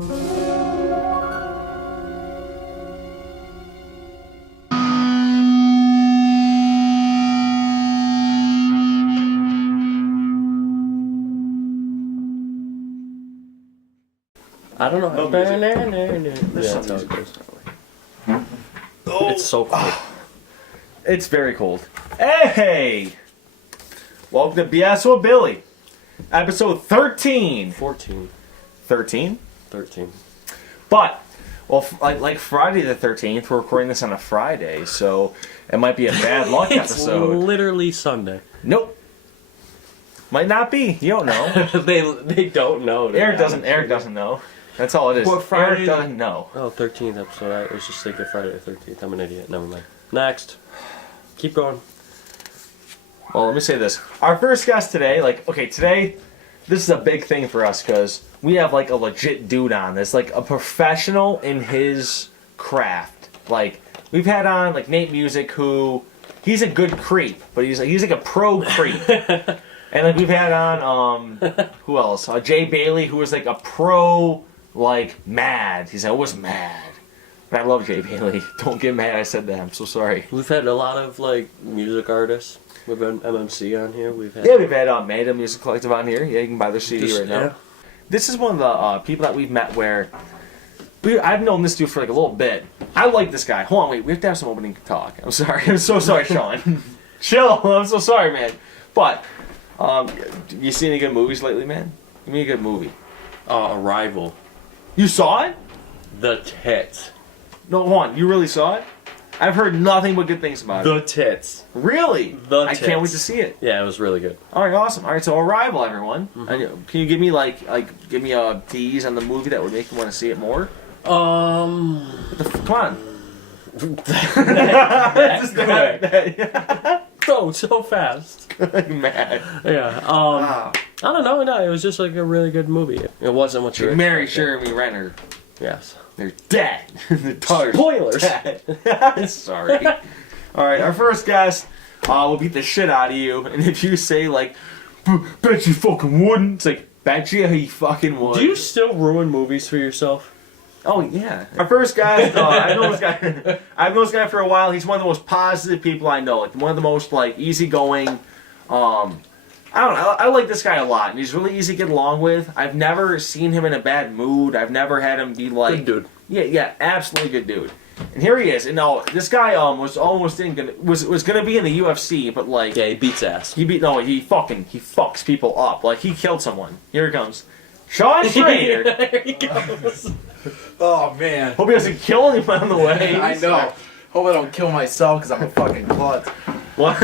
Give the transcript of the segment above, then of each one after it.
I don't know. There's some music. It's so cold. It's very cold. Hey! Welcome to BS with Billy. Episode 13. 14. 13? 13. But, well, like Friday the 13th, we're recording this on a Friday, so it might be a bad luck episode. It's literally Sunday. Nope. Might not be. You don't know. they don't know. Eric doesn't know. That's all it is. What Friday? Eric doesn't know. Oh, 13th episode. I was just thinking Friday the 13th. I'm an idiot. Never mind. Next. Keep going. Well, let me say this. Our first guest today, today, this is a big thing for us because we have, a legit dude on this. A professional in his craft. We've had on, Nate Music, who, he's a good creep, but he's a pro creep. And, we've had on, who else? Jay Bailey, who was, a pro, mad. He's always mad. I love Jay Bailey. Don't get mad I said that. I'm so sorry. We've had a lot of, music artists. We've had MMC on here. We've had Manda Music Collective on here. Yeah, you can buy their CD right now. Yeah. This is one of the people that we've met where I've known this dude for a little bit. I like this guy. Hold on, wait. We have to have some opening talk. I'm sorry. I'm so sorry, Sean. Chill. I'm so sorry, man. But, you seen any good movies lately, man? Give me a good movie. Arrival. You saw it? The Tits. No, hold on. You really saw it? I've heard nothing but good things about it. The Tits. Really? The I Tits. can't wait to see it. Yeah, it was really good. All right, awesome. All right, so Arrival, everyone. Mm-hmm. Can you give me give me a tease on the movie that would make you want to see it more? Come on. That's quick. So fast. Mad. Yeah. I don't know. No, it was just a really good movie. It wasn't what you Mary Jeremy Renner. Yes. They're dead. The daughter's Spoilers. Dead. Sorry. All right, our first guest will beat the shit out of you, and if you say bet you fucking wouldn't, it's bet you he fucking would. Do you still ruin movies for yourself? Oh yeah. Our first guest, I've known this guy. I've known this guy for a while. He's one of the most positive people I know. One of the most easygoing. I don't know. I like this guy a lot, and he's really easy to get along with. I've never seen him in a bad mood. I've never had him be Good dude. Yeah, absolutely good dude. And here he is. And this guy was gonna be in the UFC, but yeah, he beats ass. he fucks people up. He killed someone. Here he comes, Sean Strader. There he goes. Oh man. Hope he doesn't kill anyone on the way. I know. Hope I don't kill myself because I'm a fucking klutz. What?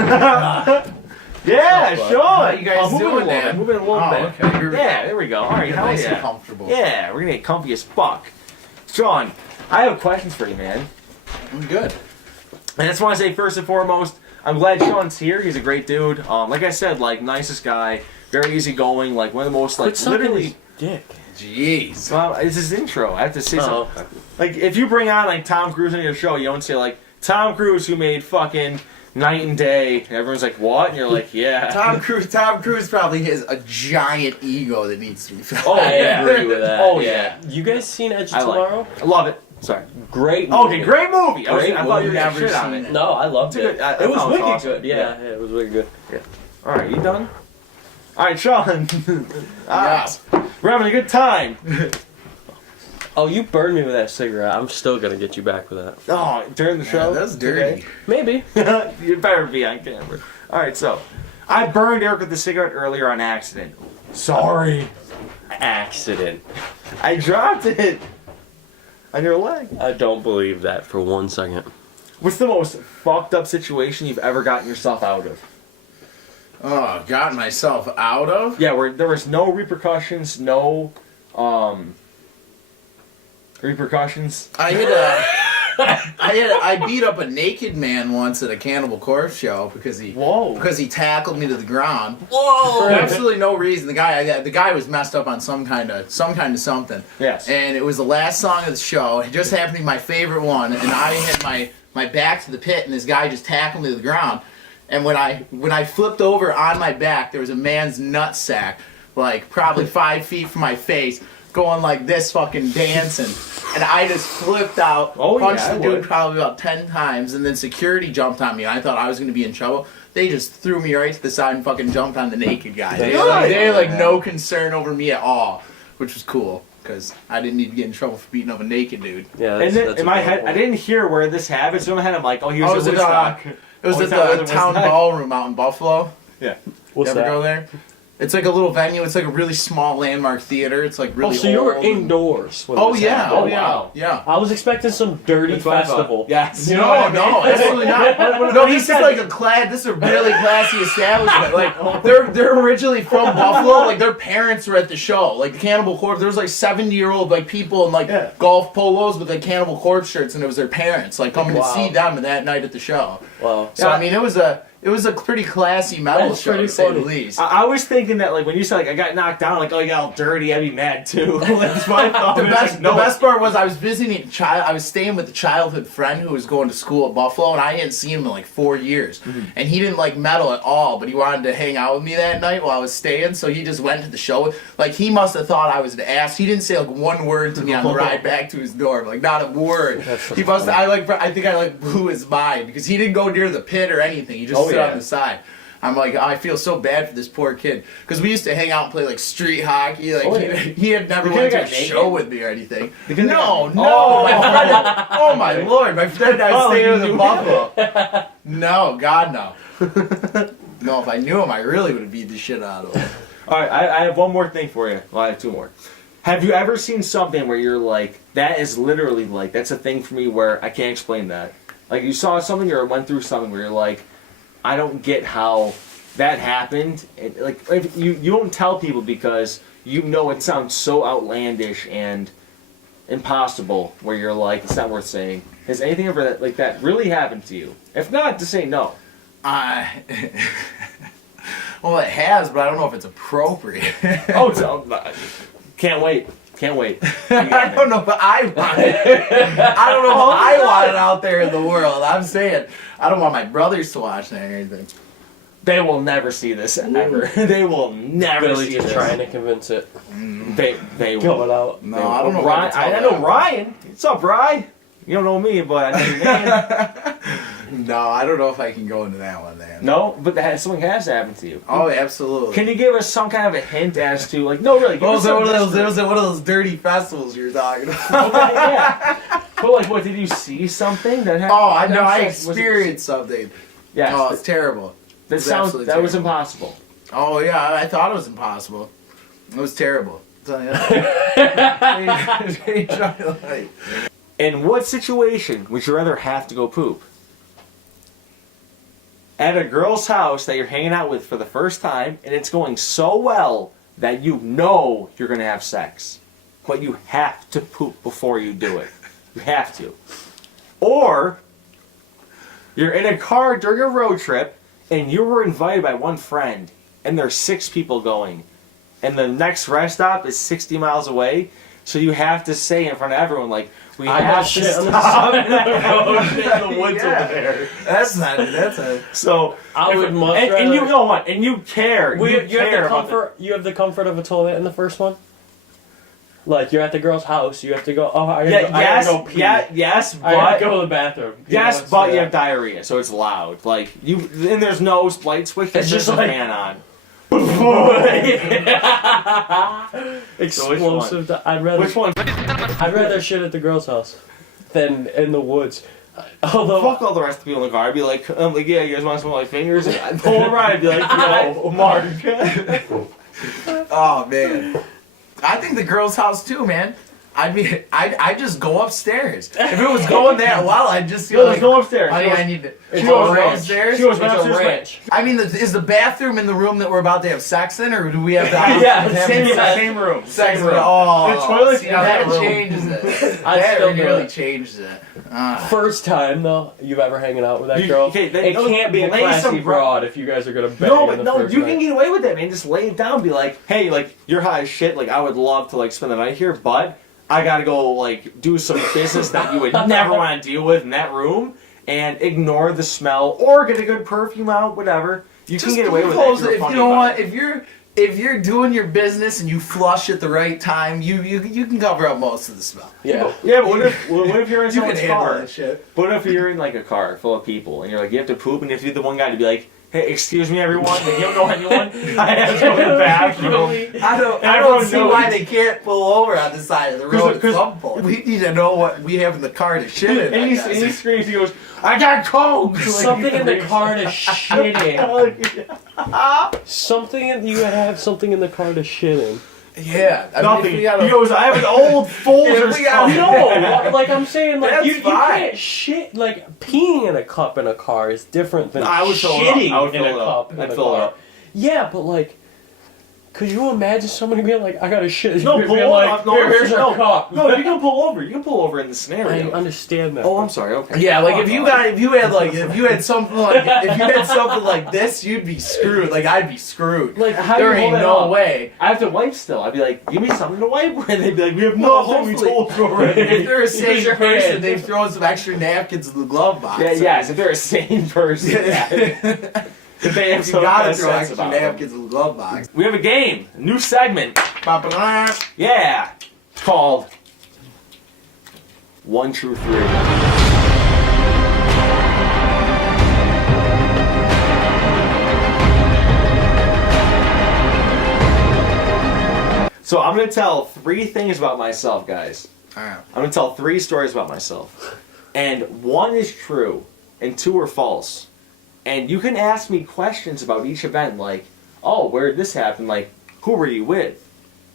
Yeah, Sean. How you guys doing, man? Moving a little bit. Okay. Yeah, there we go. All right, hell Nice yeah. and comfortable. Yeah, we're gonna get comfy as fuck. Sean, I have questions for you, man. I'm good. And I just want to say first and foremost, I'm glad Sean's here. He's a great dude. Like I said, nicest guy, very easygoing, one of the most literally. Dick. Jeez. Well, it's his intro. I have to say something. Okay. If you bring on Tom Cruise on your show, you don't say Tom Cruise who made fucking Night and Day. And everyone's like, what? And you're like, yeah. Tom Cruise probably has a giant ego that needs to be filled. Oh, I yeah. agree with that. Oh, yeah. You guys seen Edge of I like Tomorrow? it. I love it. Sorry. Great movie. Okay, great movie. I thought you were Never shit on seen it. it. No, I loved it. I It was thought wicked awesome. good. Yeah, it was wicked good. Yeah. All right, you done? All right, Sean. Yes. We're having a good time. Oh, you burned me with that cigarette. I'm still gonna get you back with that. Oh, during the show? Yeah, that's dirty. Maybe. You better be on camera. All right, so I burned Eric with the cigarette earlier on accident. Sorry. Accident. I dropped it on your leg. I don't believe that for 1 second. What's the most fucked up situation you've ever gotten yourself out of? Oh, got myself out of? Yeah, where there was no repercussions, no repercussions. I beat up a naked man once at a Cannibal Corpse show because he tackled me to the ground. Whoa! For absolutely no reason. The guy was messed up on some kind of something. Yes. And it was the last song of the show. It just happened to be my favorite one, and I had my back to the pit, and this guy just tackled me to the ground. And when I flipped over on my back, there was a man's nutsack, probably 5 feet from my face, going like this, fucking dancing. And I just flipped out, Oh, punched yeah, the I dude would. probably about 10 times, and then security jumped on me. I thought I was going to be in trouble. They just threw me right to the side and fucking jumped on the naked guy. They had like no concern over me at all, which was cool. Because I didn't need to get in trouble for beating up a naked dude. Yeah, And then that's in my head, adorable. I didn't hear where this happened, so in my head I'm like, oh, here's Oh, was a it, Woodstock. It was Oh, at that was the a town Woodstock. ballroom out in Buffalo. Yeah. What's You ever that? go there? It's like a little venue. It's like a really small landmark theater. It's like really Oh, so you were old and- indoors. when Oh this yeah, happened. oh yeah, wow. yeah. I was expecting some dirty That's what I thought. festival. Yes. You know No, what I mean? no, absolutely not. No, this is like a this is a really classy establishment. Like they're originally from Buffalo. Like their parents were at the show. Like the Cannibal Corpse. There was like 70-year-old like people in like Yeah. golf polos with like Cannibal Corpse shirts, and it was their parents like coming Wow. to see them that night at the show. Wow. So Yeah. I mean, it was a pretty classy metal That's show pretty to say the funny. least. I was thinking that, like, when you said, like, I got knocked down, like, oh, you got all dirty, I'd be mad, too. That's what I thought. The It was best, like, no, the best part was I was visiting a child. I was staying with a childhood friend who was going to school at Buffalo, and I hadn't seen him in like 4 years. And he didn't like metal at all, but he wanted to hang out with me that night while I was staying. So he just went to the show. Like he must have thought I was an ass. He didn't say like one word to me on the ride back to his dorm, like not a word. He must. I think I like blew his mind because he didn't go near the pit or anything. He just stood on the side. I'm like, I feel so bad for this poor kid because we used to hang out and play like street hockey. Like he had never went to a show with me or anything. No, my friend. Oh my lord, my friend I was staying with in Buffalo. No, God no. No, if I knew him, I really would have beat the shit out of him. All right, I have one more thing for you. Well, I have two more. Have you ever seen something where you're like, that is literally like, that's a thing for me where I can't explain that? Like you saw something or went through something where you're like, I don't get how that happened. And like if you don't tell people because you know it sounds so outlandish and impossible where you're like, it's not worth saying. Has anything ever that, like that really happened to you? If not, just say no. Well, it has, but I don't know if it's appropriate. Oh, can't wait. Can't wait. I don't know, but I want it. I don't know how I want it out there in the world. I'm saying, I don't want my brothers to watch that or anything. They will never see this ever. They will never Billy's see just this. trying to convince it. They will. Going out. No, I don't know. Ryan, I know Ryan. What's up, Ryan? You don't know me, but I know your name. No, I don't know if I can go into that one, man. No, but something has happened to you. Oh, absolutely. Can you give us some kind of a hint as to, like, no, really? Give us some history. One of those dirty festivals you're talking about. Okay, yeah. But like, what did you see something that happened? Oh, I know. I Was it- experienced something. Yes. Oh, it's terrible. that it's sounds. absolutely That was terrible. impossible. Oh yeah, I thought it was impossible. It was terrible. I'm telling you. In what situation would you rather have to go poop? At a girl's house that you're hanging out with for the first time, and it's going so well that you know you're going to have sex. But you have to poop before you do it. You have to. Or, you're in a car during a road trip, and you were invited by one friend, and there's 6 people going. And the next rest stop is 60 miles away, so you have to say in front of everyone, like, we I have got to shit on the stop side. and shit in the woods Yeah. over there. That's a. So I would much and rather. you know what? And you care. you you have care the about comfort. You have the comfort of a toilet in the first one. Like you're at the girl's house, you have to go. Oh, I gotta go, I yes, gotta go pee. yes, I gotta but go to the bathroom. yes, know, but so you have diarrhea, so it's loud. Like you, and there's no light switch. There's It's just just a like- fan on. explosive. I'd rather. Which one? I'd rather shit at the girl's house than in the woods. Although Fuck all the rest of the people in the car. I'd be like, yeah, you guys want to smell my fingers? And I'd pull around. I'd be like, yo, Mark. Oh man, I think the girl's house too, man. I'd just go upstairs. If it was going that well, I'd just Yo, go let's go upstairs. Honey, I need to. It's She a goes ranch. upstairs. She goes It's a upstairs. ranch. I mean, is the bathroom in the room that we're about to have sex in, or do we have to? Yeah, have same, sex? same room. Sex Same room. Oh, The toilet's see, in now that that room. changes it. I'd That still do really it. changes it. First time though you've ever hanging out with that You- girl. okay, it no, can't be a lay classy some broad if you guys are gonna bang No, in but the no, first you night. can get away with that, man. Just lay it down. Be like, hey, like you're high as shit. Like I would love to like spend the night here, but I gotta go like do some business that you would never want to deal with in that room, and ignore the smell or get a good perfume out. Whatever you can get away with propose that. it. If you know what, if you're if you're doing your business and you flush at the right time, you can cover up most of the smell. Yeah. Yeah, but what if you're in You can someone's handle car? that shit. What if you're in like a car full of people and you're like, you have to poop, and if you're the one guy to be like, hey, excuse me, everyone, like, you don't know anyone, I have to go to the bathroom. I don't see why they can't pull over on the side of the road at some point. We need to know what we have in the car to shit in. And he screams, he goes, I got coke! Something in the car to shit in. Something in, you have something in the car to shit in. Yeah, I Nothing. Mean, he goes, I have an old Folgers cup. No, like I'm saying, like That's you fine. can't shit. Like peeing in a cup in a car is different than I would fill it up. shitting I would in a fill it up. cup in I'd a fill it car. up. Yeah, but like, could you imagine somebody being like, "I gotta shit"? No, Being pull like, over. Here's our cup. No, you can pull over. You can pull over in the I scenario. understand that. Oh, I'm sorry. Okay. Yeah, like if you had something like this, you'd be screwed. Like I'd be screwed. Like, how there do you ain't hold it no up? way. I have to wipe still. I'd be like, give me something to wipe with. They'd be like, we have No, nothing. We hopefully- told you already. If they're a sane your person, hand. they've thrown some extra napkins in the glove box. Yeah, yes, if they're a sane person. If they have You some gotta kind of throw sense extra about them. napkins in the glove box. We have a game, a new segment. Yeah, it's called One True Three. So I'm gonna tell 3 things about myself, guys. Alright. I'm gonna tell 3 stories about myself, and 1 is true, and 2 are false. And you can ask me questions about each event, like, oh, where did this happen? Like, who were you with?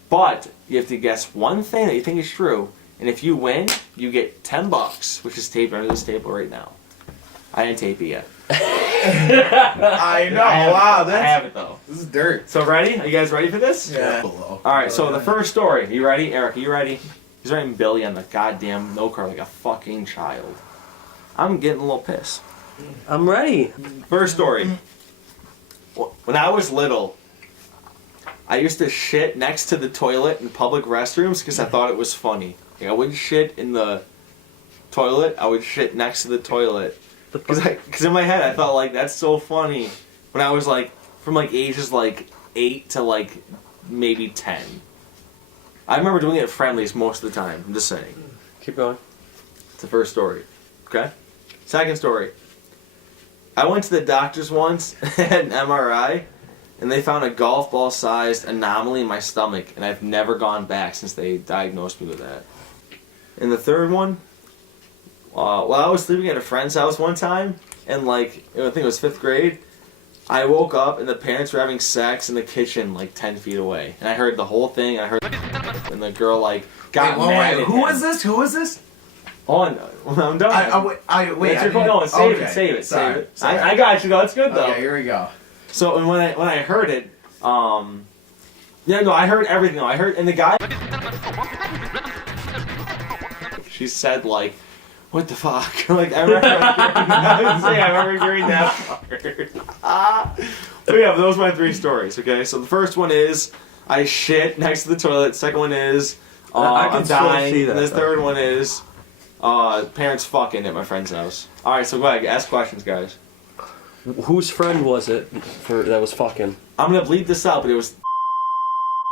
But you have to guess 1 thing that you think is true, and if you win, you get $10, which is taped under this table right now. I didn't tape it yet. I know. Wow, I have it though. this is dirt. So ready? Are you guys ready for this? Yeah. All right. So the first story. You ready, Eric? Are you ready? He's writing Billy on the goddamn note card like a fucking child. I'm getting a little pissed. I'm ready. First story. When I was little, I used to shit next to the toilet in public restrooms because I thought it was funny. Like, I wouldn't shit in the toilet. I would shit next to the toilet. Because in my head, I thought, like, that's so funny. When I was, like, from, like, ages, like, 8 to, like, maybe 10. I remember doing it at Friendly's most of the time. I'm just saying. Keep going. It's the first story. Okay? Second story. I went to the doctor's once at an MRI, and they found a golf ball-sized anomaly in my stomach, and I've never gone back since they diagnosed me with that. And the third one, while I was sleeping at a friend's house one time, and like, I think it was 5th grade, I woke up and the parents were having sex in the kitchen like 10 feet away. And I heard the whole thing, and the girl like got mad at Who him. was this? Who was this? Oh, no, I'm done. Wait. That's your point. No, save it, Sorry. save it. I got you, though. It's good, though. Okay, here we go. So, and when I heard it, yeah, no, I heard everything. I heard, and the guy, she said, like, what the fuck? Like, I remember hearing that part. But yeah, those are my 3 stories, okay? So the first one is, I shit next to the toilet. Second one is, I can I'm still dying. see that, And the though. third one is, parents fucking at my friend's house. Alright, so go ahead, ask questions, guys. Whose friend was it that was fucking? I'm gonna bleep this out, but it was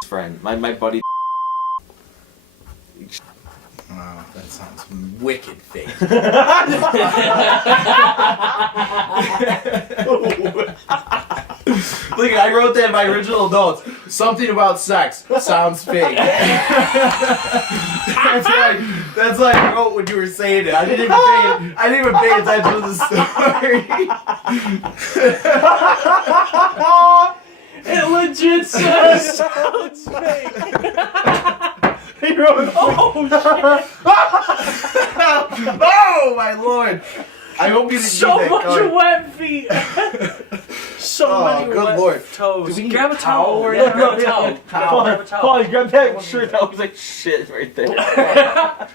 friend. My buddy. Wow, that sounds wicked fake. Look, I wrote that in my original notes. Something about sex sounds fake. That's like I wrote when you were saying it. I didn't even pay attention to the story. It legit sounds fake. He wrote, Oh my lord! I hope you didn't So do that much card. wet feet. So many good wet lord. toes. Do we need Grab a a towel towel. or Yeah, anything? grab a towel. Grab a towel. Paul, grab that shirt. That looks like shit right there. Grab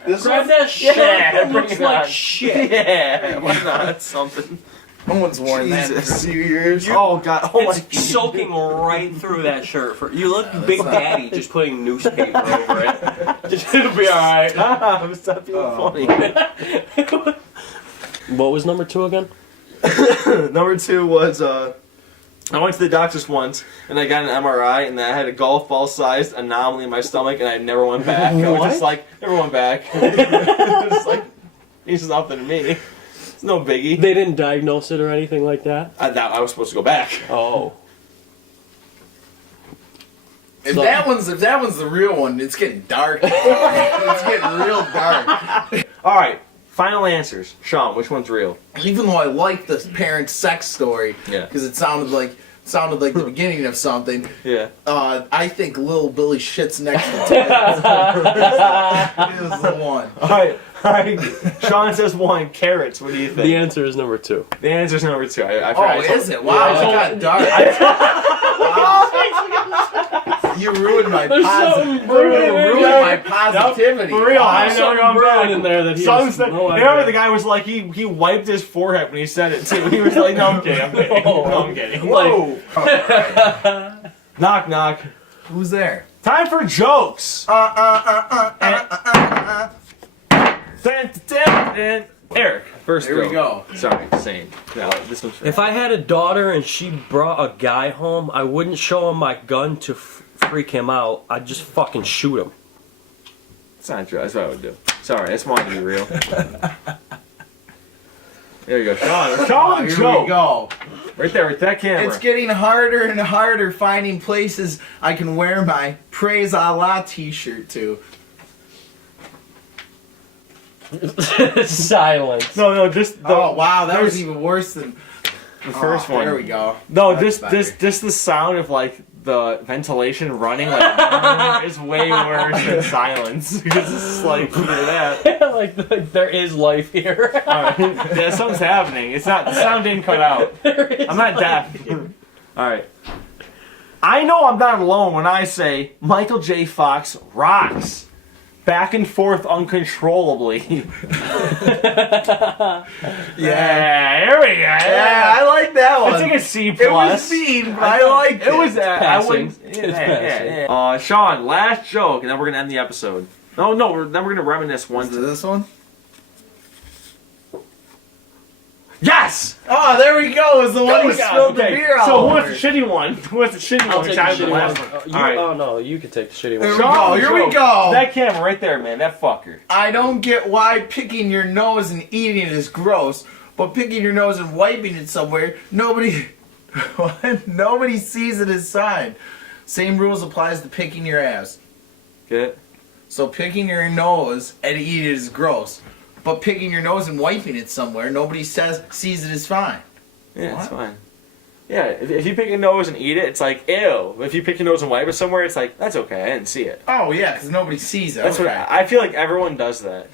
that shit. Yeah, It looks bring it like on. shit. Yeah, why not? Something. No one's worn that in a Jesus. few years. Oh god. Oh my. It's soaking right through that shirt. You look Big Daddy just putting newspaper over it. It'll be alright. Stop. Stop being funny. What was number 2 again? Number 2 was I went to the doctor's once, and I got an MRI, and I had a golf ball-sized anomaly in my stomach, and I never went back. I was just like, never went back. It's like, it's nothing to me. It's no biggie. They didn't diagnose it or anything like that? I was supposed to go back. Oh. If that one's the real one, it's getting dark. It's getting real dark. All right, final answers. Sean, which one's real? Even though I like the parent sex story, Yeah. because it sounded like the beginning of something. Yeah. I think Little Billy shits next to Ted is the one. All right. Sean says 1. Carrots. What do you think? The answer is number 2. The answer's number 2. Is it? Wow, it got dark. You ruined my positivity. For real, I know Something brewing in there that he has no idea. remember the guy was like, he wiped his forehead when he said it too. He was like, no, I'm kidding. No, I'm kidding. Whoa. Knock, knock. Who's there? Time for jokes. And Eric, first Here we joke. go. Sorry, same. No, this one's for If I had a daughter and she brought a guy home, I wouldn't show him my gun to freak him out. I'd just fucking shoot him. It's not true. That's what I would do. Sorry, I just wanted to be real. There you go, Sean. Sean, Here joke. we go. Right there with that camera. It's getting harder and harder finding places I can wear my Praise Allah t-shirt to. Silence. No, just the, Oh wow, that was there's even worse than the first one. There we go. No, That's just the sound of like the ventilation running like is way worse than silence because it's like look at that. like there is life here. All right. Yeah, something's happening. It's not the sound didn't cut out. I'm not deaf. All right. I know I'm not alone when I say Michael J. Fox rocks. Back and forth uncontrollably. Yeah, here we go. Yeah, I like that one. It's like a C+. It was mean, but I liked it. It was. I Passing. wouldn't. It's Yeah. passing. Sean, last joke, and then we're gonna end the episode. No, then we're gonna reminisce one. To this one? Yes. Oh, there we go. It was the one who spilled the beer all So who over. wants the shitty one? Who wants the shitty I'll one? take Which I the was shitty last one. one. You, All right. Oh no, you can take the shitty There one. we go. Here we joke. go. That camera right there, man. That fucker. I don't get why picking your nose and eating it is gross, but picking your nose and wiping it somewhere, nobody sees it as sign. Same rules applies to picking your ass. Get it? So picking your nose and eating it is gross, but picking your nose and wiping it somewhere, nobody sees it as fine. Yeah, What? it's fine. Yeah, if you pick your nose and eat it, it's like ew. If you pick your nose and wipe it somewhere, it's like that's okay. I didn't see it. Oh yeah, because nobody sees it. That's okay. what I feel like. Everyone does that.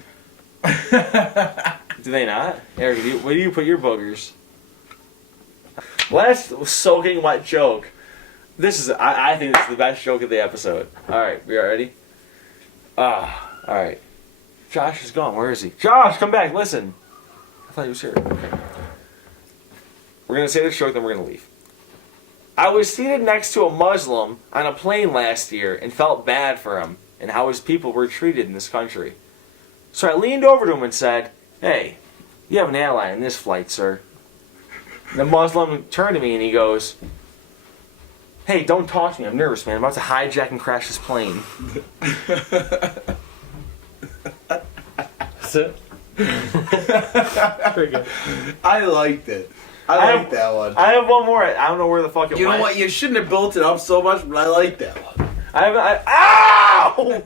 Do they not? Eric, where do you put your boogers? Last soaking wet joke. I think this is the best joke of the episode. All right, we are ready. All right. Josh is gone. Where is he? Josh, come back. Listen. I thought he was here. Okay. We're gonna say this joke, then we're gonna leave. I was seated next to a Muslim on a plane last year and felt bad for him and how his people were treated in this country. So I leaned over to him and said, "Hey, you have an ally in this flight, sir." The Muslim turned to me and he goes, "Hey, don't talk to me. I'm nervous, man. I'm about to hijack and crash this plane." That's it. Pretty good. I liked it. I like that one. I have one more. I don't know where the fuck it You went. know what? You shouldn't have built it up so much, but I like that one. Ow!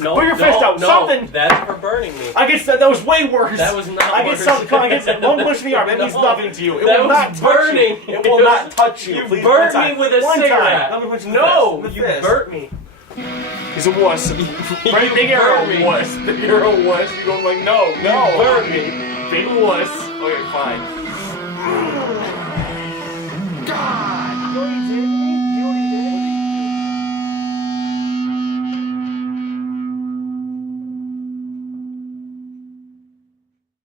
No, Put your fist out. No, Something. that's for burning me. I get that was way worse. That was not I get worse. something. Come on, get that. Don't push me arm. That means No. nothing to you. It That will was not touch burning. you. It will not touch you. You Please, burnt one time. me with a One cigarette. time. Let me punch you in the No, fist. you The fist. burnt me. He's a wuss. Right? Think you're burnt a me. wuss. Think you're a wuss. You're going like, no. You burnt me. Big wuss. Okay, fine.